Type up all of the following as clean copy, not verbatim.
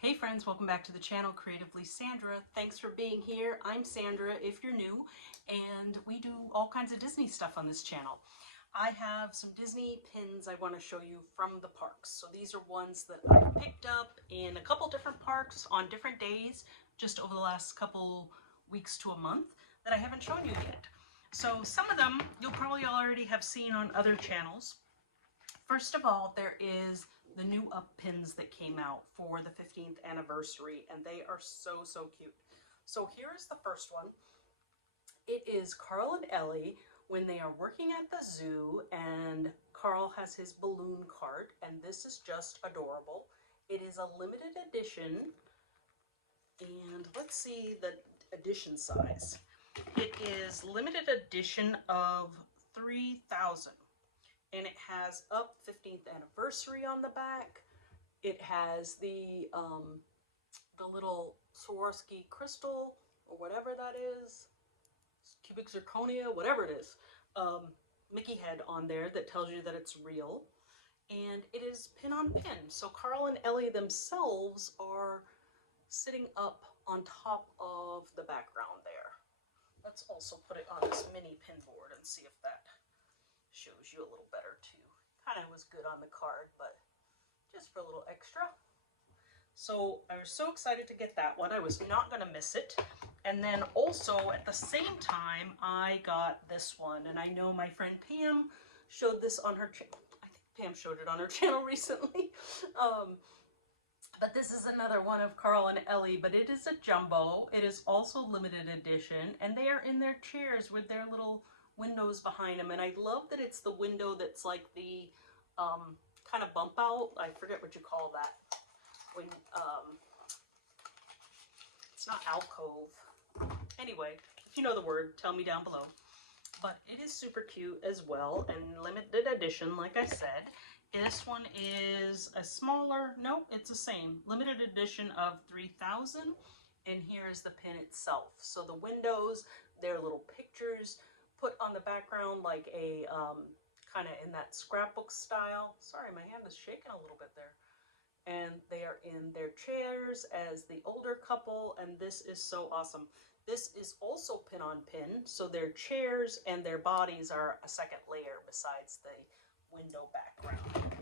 Hey friends, welcome back to the channel, Creatively Sandra. Thanks for being here. I'm Sandra if you're new, and we do all kinds of Disney stuff on this channel. I have some Disney pins I want to show you from the parks. So these are ones that I picked up in a couple different parks on different days, just over the last couple weeks to a month, that I haven't shown you yet. So some of them you'll probably already have seen on other channels. First of all, there is the new up pins that came out for the 15th anniversary, and they are so cute. So here is the first one. It is Carl and Ellie when they are working at the zoo, and Carl has his balloon cart, and this is just adorable. It is a limited edition, and let's see the edition size. It is limited edition of 3,000. And it has up 15th anniversary on the back. It has the little Swarovski crystal, or whatever that is, cubic zirconia, whatever it is, Mickey head on there that tells you that it's real. And it is pin on pin. So Carl and Ellie themselves are sitting up on top of the background there. Let's also put it on this mini pin board and see if that shows you a little better too. Kind of was good on the card, but just for a little extra. So I was so excited to get that one. I was not going to miss it. And then also at the same time, I got this one. And I know my friend Pam showed this on her channel. I think Pam showed it on her channel recently. But this is another one of Carl and Ellie, but it is a jumbo. It is also limited edition, and they are in their chairs with their little windows behind them. And I love that it's the window that's like the kind of bump out. I forget what you call that. When it's not alcove. Anyway, if you know the word, tell me down below. But it is super cute as well, and limited edition, like I said. This one is a smaller, no, it's the same. Limited edition of 3,000, and here is the pin itself. So the windows, they're little pictures put on the background like a kind of in that scrapbook style. Sorry, my hand is shaking a little bit there. And they are in their chairs as the older couple, and this is so awesome. This is also pin on pin, so their chairs and their bodies are a second layer besides the window background.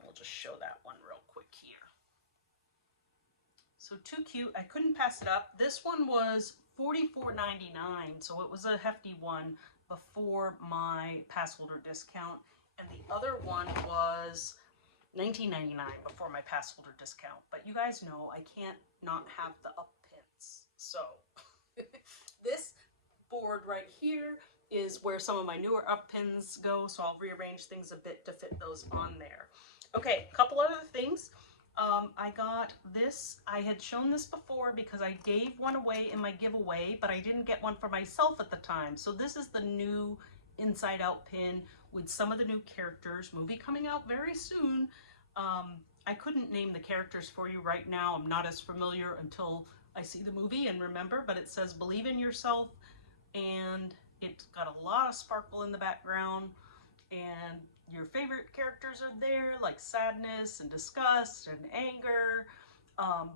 We'll just show that one real quick here. So too cute. I couldn't pass it up. This one was $44.99, so it was a hefty one before my pass holder discount, and the other one was $19.99 before my pass holder discount. But you guys know I can't not have the up pins. So this board right here is where some of my newer up pins go, so I'll rearrange things a bit to fit those on there. Okay, a couple other things. I got this. I had shown this before because I gave one away in my giveaway, but I didn't get one for myself at the time. So this is the new Inside Out pin with some of the new characters. Movie coming out very soon. I couldn't name the characters for you right now. I'm not as familiar until I see the movie and remember, but it says believe in yourself, and it's got a lot of sparkle in the background, and your favorite characters are there, like sadness and disgust and anger,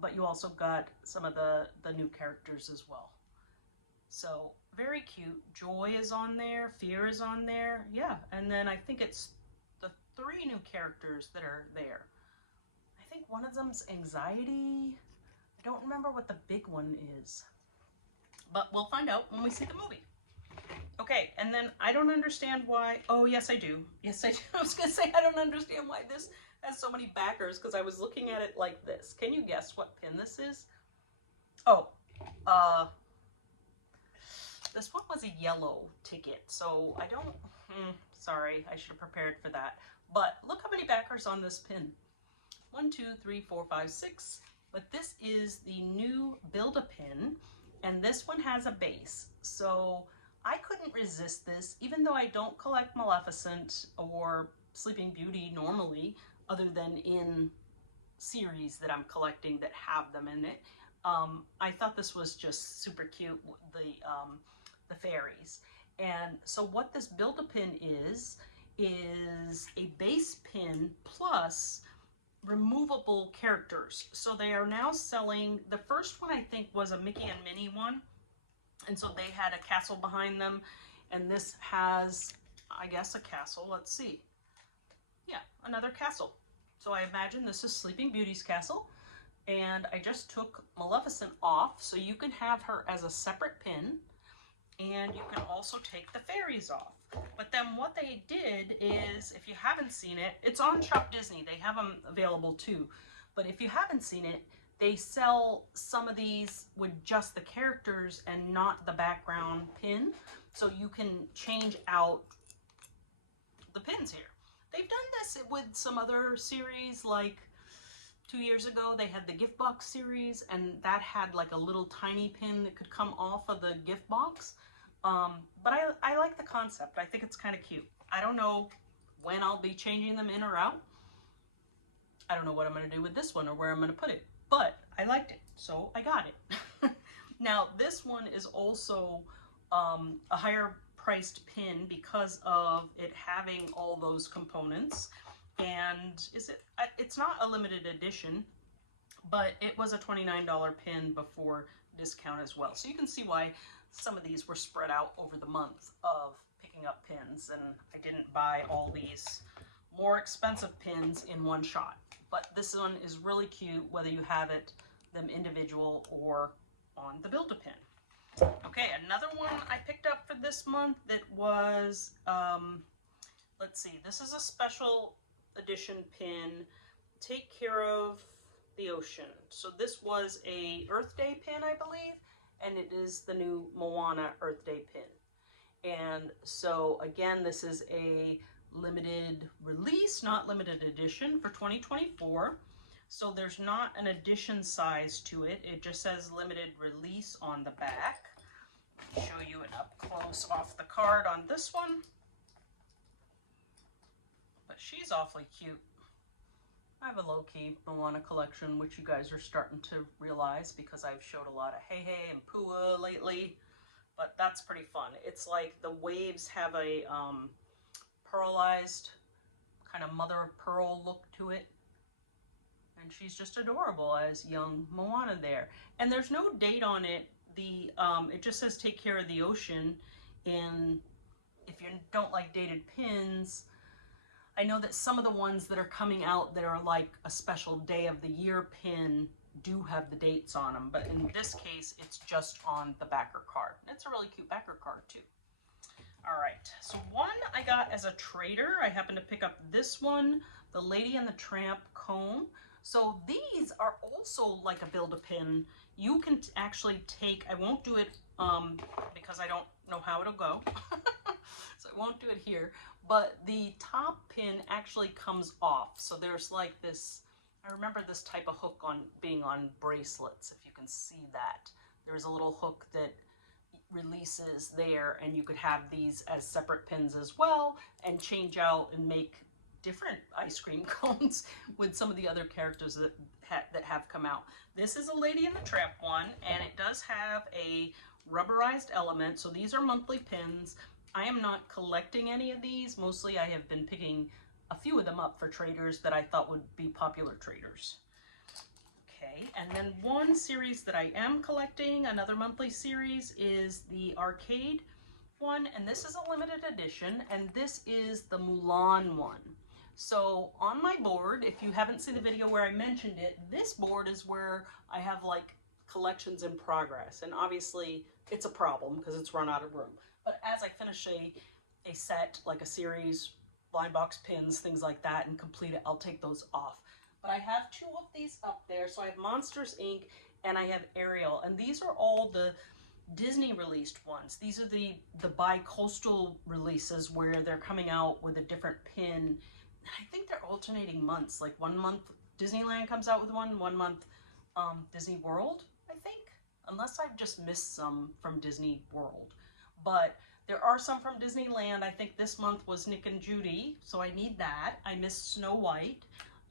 but you also got some of the new characters as well. So very cute. Joy is on there, fear is on there, yeah, and then I think it's the 3 new characters that are there. I think one of them's anxiety. I don't remember what the big one is, but we'll find out when we see the movie. Okay, and then I don't understand why, oh yes I do. Yes I do. I was gonna say I don't understand why this has so many backers, because I was looking at it like this. Can you guess what pin this is? Oh, this one was a yellow ticket, so I don't, sorry, I should have prepared for that. But look how many backers on this pin. 1, 2, 3, 4, 5, 6. But this is the new Build-A-Pin, and this one has a base. So I couldn't resist this, even though I don't collect Maleficent or Sleeping Beauty normally, other than in series that I'm collecting that have them in it. I thought this was just super cute, the fairies. And so what this Build-A-Pin is a base pin plus removable characters. So they are now selling, the first one I think was a Mickey and Minnie one. And so they had a castle behind them. And this has, I guess, a castle. Let's see. Yeah, another castle. So I imagine this is Sleeping Beauty's castle. And I just took Maleficent off, so you can have her as a separate pin. And you can also take the fairies off. But then what they did is, if you haven't seen it, it's on Shop Disney. They have them available too. But if you haven't seen it, they sell some of these with just the characters and not the background pin. So you can change out the pins here. They've done this with some other series, like 2 years ago they had the gift box series, and that had like a little tiny pin that could come off of the gift box. But I like the concept. I think it's kind of cute. I don't know when I'll be changing them in or out. I don't know what I'm going to do with this one or where I'm going to put it, but I liked it, so I got it. Now this one is also a higher priced pin because of it having all those components. And it's not a limited edition, but it was a $29 pin before discount as well. So you can see why some of these were spread out over the month of picking up pins, and I didn't buy all these more expensive pins in one shot. But this one is really cute, whether you have them individual or on the Build-A-Pin. Okay, another one I picked up for this month that was, let's see, this is a special edition pin, Take Care of the Ocean. So this was a Earth Day pin, I believe, and it is the new Moana Earth Day pin. And so again, this is a limited release, not limited edition, for 2024. So there's not an edition size to it. It just says limited release on the back. I'll show you it up close off the card on this one. But she's awfully cute. I have a low-key Moana collection, which you guys are starting to realize because I've showed a lot of Hey Hey and Pua lately. But that's pretty fun. It's like the waves have a pearlized kind of mother of pearl look to it. And she's just adorable as young Moana there. And there's no date on it. It just says Take Care of the Ocean. And if you don't like dated pins, I know that some of the ones that are coming out that are like a special day of the year pin do have the dates on them, but in this case it's just on the backer card. It's a really cute backer card too. All right, so one I got as a trader. I happened to pick up this one, the Lady and the Tramp comb. So these are also like a Build-A-Pin. You can actually take, I won't do it because I don't know how it'll go, so I won't do it here. But the top pin actually comes off. So there's like this, I remember this type of hook being on bracelets, if you can see that. There's a little hook that releases there, and you could have these as separate pins as well and change out and make different ice cream cones with some of the other characters that have come out. This is a Lady and the Tramp one, and it does have a rubberized element. So these are monthly pins. I am not collecting any of these. Mostly I have been picking a few of them up for traders that I thought would be popular traders. Okay, and then one series that I am collecting, another monthly series, is the arcade one, and this is a limited edition, and this is the Mulan one. So on my board, if you haven't seen the video where I mentioned it, this board is where I have like collections in progress, and obviously it's a problem because it's run out of room. But as I finish a set, like a series, blind box pins, things like that, and complete it, I'll take those off. But I have two of these up there. So I have Monsters, Inc. and I have Ariel. And these are all the Disney released ones. These are the bi-coastal releases where they're coming out with a different pin. And I think they're alternating months. Like 1 month Disneyland comes out with one month Disney World, I think. Unless I've just missed some from Disney World. But there are some from Disneyland. I think this month was Nick and Judy, so I need that. I missed Snow White,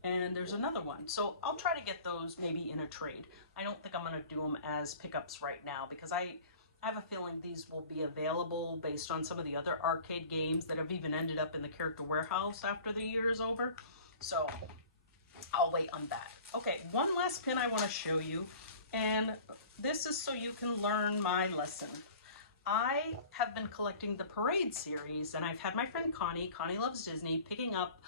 and there's another one. So I'll try to get those maybe in a trade. I don't think I'm going to do them as pickups right now because I have a feeling these will be available based on some of the other arcade games that have even ended up in the Character Warehouse after the year is over. So I'll wait on that. Okay, one last pin I want to show you, and this is so you can learn my lesson. I have been collecting the Parade series, and I've had my friend Connie Loves Disney, picking up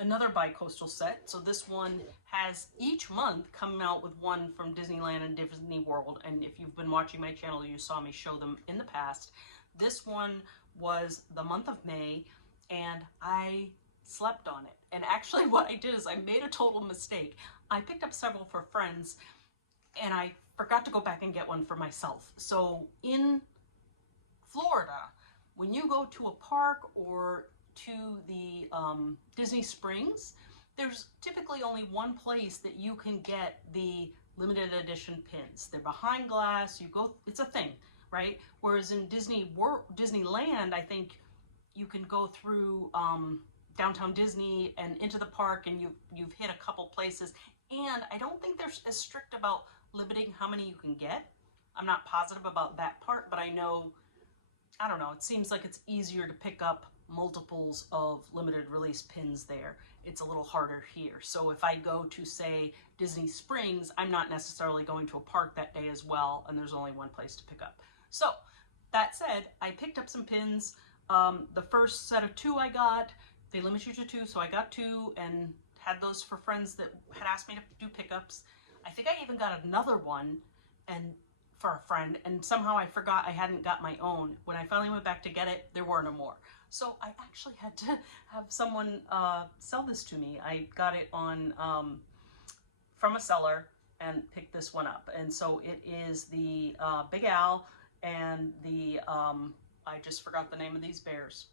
another bi-coastal set. So this one has each month coming out with one from Disneyland and Disney World, and if you've been watching my channel, you saw me show them in the past. This one was the month of May, and I slept on it. And actually what I did is I made a total mistake. I picked up several for friends, and I forgot to go back and get one for myself. So in Florida, when you go to a park or to the Disney Springs, there's typically only one place that you can get the limited edition pins. They're behind glass, you go, it's a thing, right? Whereas in Disneyland, I think you can go through downtown Disney and into the park, and you've hit a couple places. And I don't think they're as strict about limiting how many you can get. I'm not positive about that part, but I know, I don't know, it seems like it's easier to pick up multiples of limited release pins there. It's a little harder here. So if I go to, say, Disney Springs, I'm not necessarily going to a park that day as well, and there's only one place to pick up. So that said, I picked up some pins. The first set of 2 I got, they limit you to 2, so I got 2 and had those for friends that had asked me to do pickups. I think I even got another one and for a friend, and somehow I forgot I hadn't got my own. When I finally went back to get it, there were no more. So I actually had to have someone sell this to me. I got it on from a seller and picked this one up. And so it is the Big Al and the, I just forgot the name of these bears.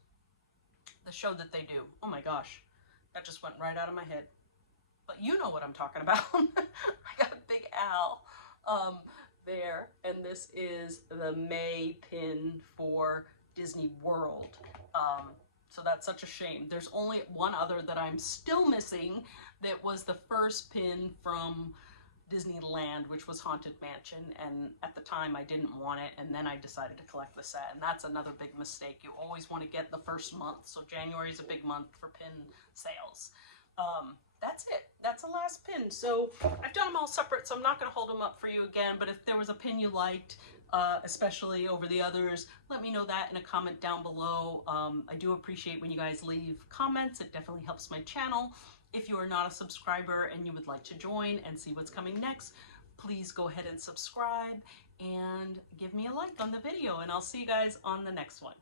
The show that they do. Oh my gosh, that just went right out of my head. But you know what I'm talking about. I got Big Al there, and this is the May pin for Disney World. So that's such a shame. There's only one other that I'm still missing that was the first pin from Disneyland, which was Haunted Mansion, and at the time I didn't want it, and then I decided to collect the set, and that's another big mistake. You always want to get the first month, so January is a big month for pin sales. That's it. That's the last pin. So I've done them all separate, so I'm not going to hold them up for you again, but if there was a pin you liked, especially over the others, let me know that in a comment down below. I do appreciate when you guys leave comments. It definitely helps my channel. If you are not a subscriber and you would like to join and see what's coming next, please go ahead and subscribe and give me a like on the video, and I'll see you guys on the next one.